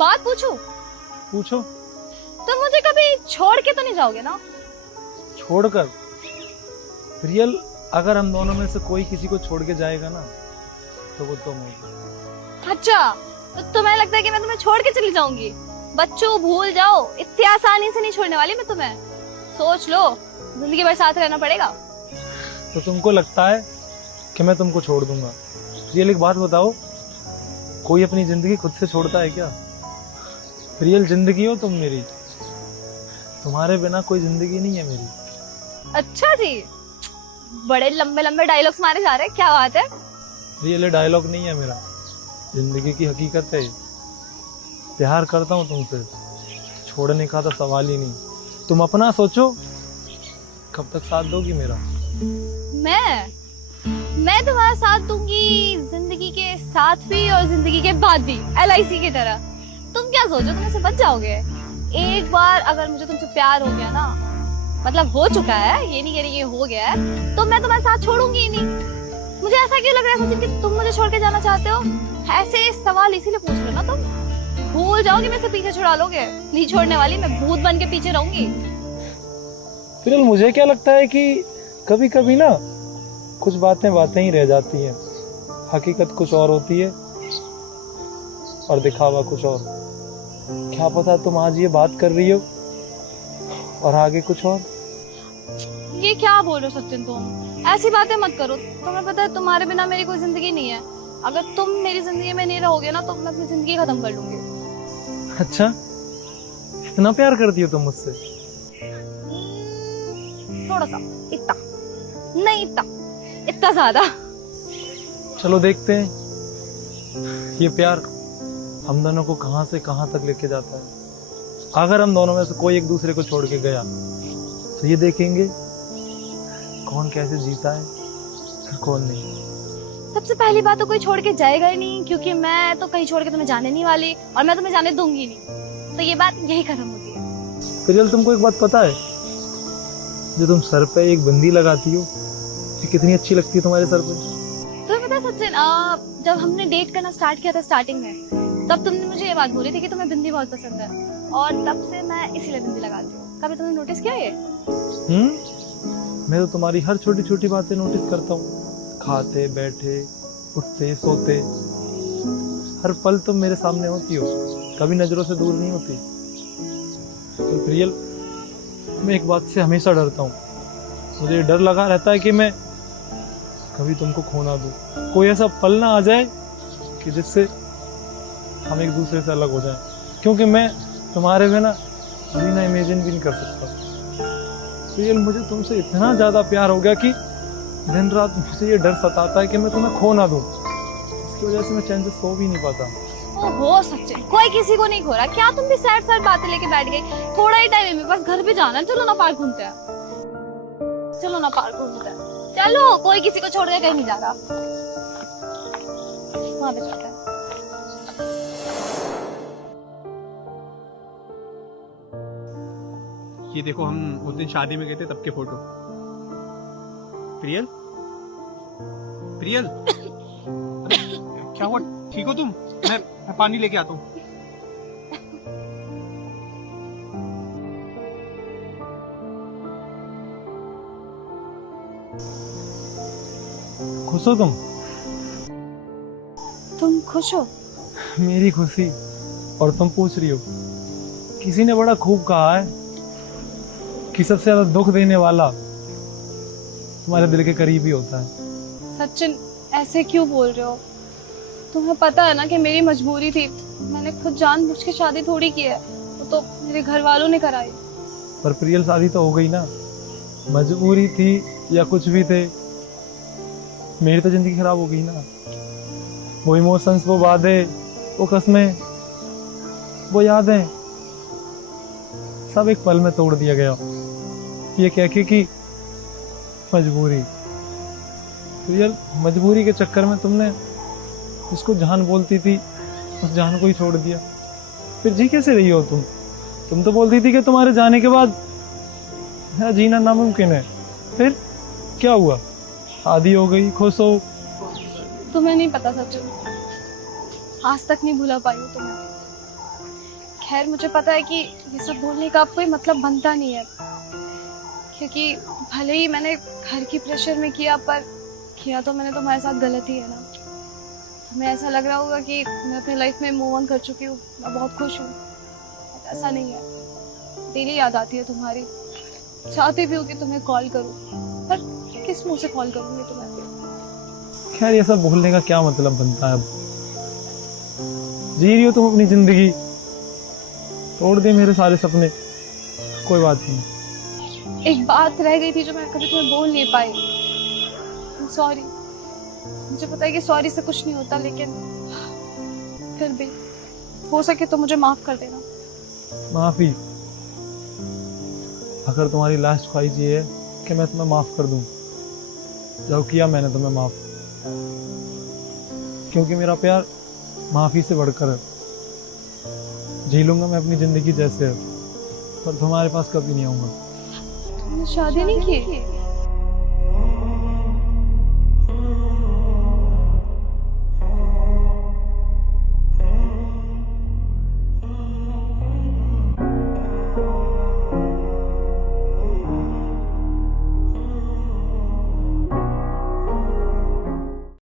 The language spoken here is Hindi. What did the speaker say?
बात पूछूं? पूछो। तुम मुझे कभी छोड़ के तो नहीं जाओगे ना? छोड़कर? प्रियल, अगर हम दोनों में से कोई किसी को छोड़ के जाएगा ना तो वो तुम होगी। अच्छा, तो तुम्हें लगता है कि मैं तुम्हें छोड़ के चली जाऊंगी? बच्चों भूल जाओ, इतनी आसानी से नहीं छोड़ने वाली मैं तुम्हें। सोच लो, जिंदगी भर साथ रहना पड़ेगा। तो तुमको लगता है कि मैं तुमको छोड़ दूंगा? प्रियल, एक बात बताओ, कोई अपनी जिंदगी खुद से छोड़ता है क्या? प्रियल, जिंदगी हो तुम मेरी, तुम्हारे बिना कोई जिंदगी नहीं है मेरी। अच्छा जी, बड़े लंबे लंबे डायलॉग्स मारे जा रहे हैं, क्या बात है? प्रियल, ये डायलॉग नहीं है मेरा, जिंदगी की हकीकत है। प्यार करता हूँ तुमसे, छोड़ने का तो सवाल ही नहीं। तुम अपना सोचो, कब तक साथ दोगी मेरा? मैं तुम्हारा साथ दूंगी, जिंदगी के साथ भी और जिंदगी के बाद भी, LIC की तरह। तुम क्या सोचो, तुम इससे बच जाओगे? एक बार अगर मुझे तुमसे प्यार हो गया ना, मतलब हो चुका है, ये नहीं कह रही ये हो गया है, तो मैं तुम्हारे साथ छोड़ूंगी ही नहीं। मुझे ऐसा क्यों लग रहा है सचिन कि तुम मुझे छोड़ के जाना चाहते हो? ऐसे सवाल इसीलिए पूछ रहे हो ना तुम? भूल जाओगे मेरे से पीछे छुड़ा लोगे? नहीं छोड़ने वाली, मैं भूत बन के पीछे रहूंगी। प्रियल, मुझे क्या लगता है कि कभी कभी ना कुछ बातें ही रह जाती हैं। हकीकत कुछ और होती है और दिखावा कुछ और। क्या पता तुम आज ये बात कर रही हो और आगे कुछ और। ये क्या बोल रहे हो सचिन तुम? ऐसी बातें मत करो। तुम्हें पता है तुम्हारे बिना मेरी कोई जिंदगी नहीं है। अगर तुम मेरी जिंदगी में नहीं रहोगे ना तो मैं अपनी जिंदगी खत्म कर लूंगी। अच्छा, इतना प्यार करती हो तुम मुझसे? थोड़ा सा, इतना नहीं, इतना ज्यादा। चलो देखते हैं ये प्यार हम दोनों को कहां से कहां तक लेके जाता है। अगर हम दोनों में से कोई एक दूसरे को छोड़ के गया तो ये देखेंगे कौन कैसे जीता है और कौन नहीं। सबसे पहली बात तो कोई छोड़ के जाएगा ही नहीं, क्योंकि मैं तो कहीं छोड़ के तुम्हें जाने नहीं वाली और मैं तुम्हें जाने दूंगी नहीं। तो ये बात यही खत्म होती है। प्रियल, तुमको एक बात पता है, जो तुम सर पे एक बिंदी लगाती हो ये कितनी अच्छी लगती है तुम्हारे सर पे? तुम्हें पता है सचिन, जब हमने डेट करना स्टार्ट किया था स्टार्टिंग में, तब तुमने मुझे ये बात बोली थी कि तुम्हें बिंदी बहुत पसंद है, और तब से मैं इसीलिए बिंदी लगाती हूँ। कभी तुमने नोटिस किया ये? मैं तो तुम्हारी हर छोटी छोटी बातें नोटिस करता हूँ। खाते बैठे उठते सोते हर पल तुम मेरे सामने होती हो, कभी नजरों से दूर नहीं होती। तो प्रियल, मैं एक बात से हमेशा डरता हूँ। मुझे डर लगा रहता है कि मैं कभी तुमको खो ना दूं। कोई ऐसा पल ना आ जाए कि जिससे हम एक दूसरे से अलग हो जाएं, क्योंकि मैं तुम्हारे बिना जीना इमेजिन भी नहीं कर सकता। प्रियल, मुझे तुमसे इतना ज्यादा प्यार हो गया कि दिन रात मुझे ये डर सताता है कि मैं तुम्हें खो ना दूं। इसकी वजह से मैं चैन से सो भी नहीं पाता। ओहो सचिन, कोई किसी को नहीं खो रहा। क्या तुम भी सैड सैड बातें लेके बैठ गई? थोड़ा ही टाइम है मेरे पास, घर भी जाना है। चलो ना पार्क घूमते हैं। चलो ना पार्क घूमते हैं। चलो, कोई किसी को छोड़ के कहीं नहीं जा रहा। वहाँ पे चलते हैं। ये देखो, हम उस दिन शादी में गए थे तब के फोटो। प्रियल, प्रियल, क्या हुआ? ठीक हो तुम? मैं पानी लेके आता हूँ। खुश हो तुम? तुम खुश हो? मेरी खुशी और तुम पूछ रही हो? किसी ने बड़ा खूब कहा है कि सबसे ज्यादा दुख देने वाला तुम्हारे दिल के करीब ही होता है। सचिन, ऐसे क्यों बोल रहे हो? तुम्हें पता है ना कि मेरी मजबूरी थी। मैंने खुद जानबूझ के शादी थोड़ी की है, वो तो मेरे घर वालों ने कराई। पर प्रियल, शादी तो हो गई ना। मजबूरी थी या कुछ भी थे, मेरी तो जिंदगी खराब हो गई ना। वो इमोशंस, वो वादे, वो कस्में, वो यादें, सब एक पल में तोड़ दिया गया ये कह के कि मजबूरी। प्रियल, मजबूरी के चक्कर में तुमने उसको जान बोलती थी, उस जान को ही छोड़ दिया। फिर जी कैसे रही हो तुम? तुम तो बोलती थी कि तुम्हारे जाने के बाद मेरा जीना नामुमकिन है। फिर क्या हुआ? शादी हो गई, खुश हो। तुम्हें नहीं पता सचिन, आज तक नहीं भूला पाई हूँ तुम्हें। खैर मुझे पता है कि ये सब बोलने का अब कोई मतलब बनता नहीं है, क्योंकि भले ही मैंने घर की प्रेशर में किया, पर किया तो मैंने तुम्हारे साथ गलत ही है ना। तुम्हें ऐसा लग रहा होगा कि मैं अपनी लाइफ में मूव ऑन कर चुकी हूँ, मैं बहुत खुश हूँ। ऐसा नहीं है, डेली याद आती है तुम्हारी। चाहती भी हूँ कि तुम्हें कॉल करूँ, पर किस मुंह से कॉल करूँगी तुम्हें? खैर ये सब बोलने का क्या मतलब बनता है? अब जी रही हो तुम अपनी जिंदगी, तोड़ दे मेरे सारे सपने, कोई बात नहीं। एक बात रह गई थी जो मैं कभी तुम्हें बोल नहीं पाई। सॉरी, मुझे पता है कि सॉरी से कुछ नहीं होता, लेकिन फिर भी हो सके तो मुझे माफ कर देना। माफी? अगर तुम्हारी लास्ट ख्वाहिश ये है कि मैं तुम्हें माफ कर दूं, जो किया मैंने तुम्हें माफ, क्योंकि मेरा प्यार माफी से बढ़कर है। जी लूंगा मैं अपनी जिंदगी जैसे है, पर तुम्हारे पास कभी नहीं आऊंगा। तुमने शादी नहीं की?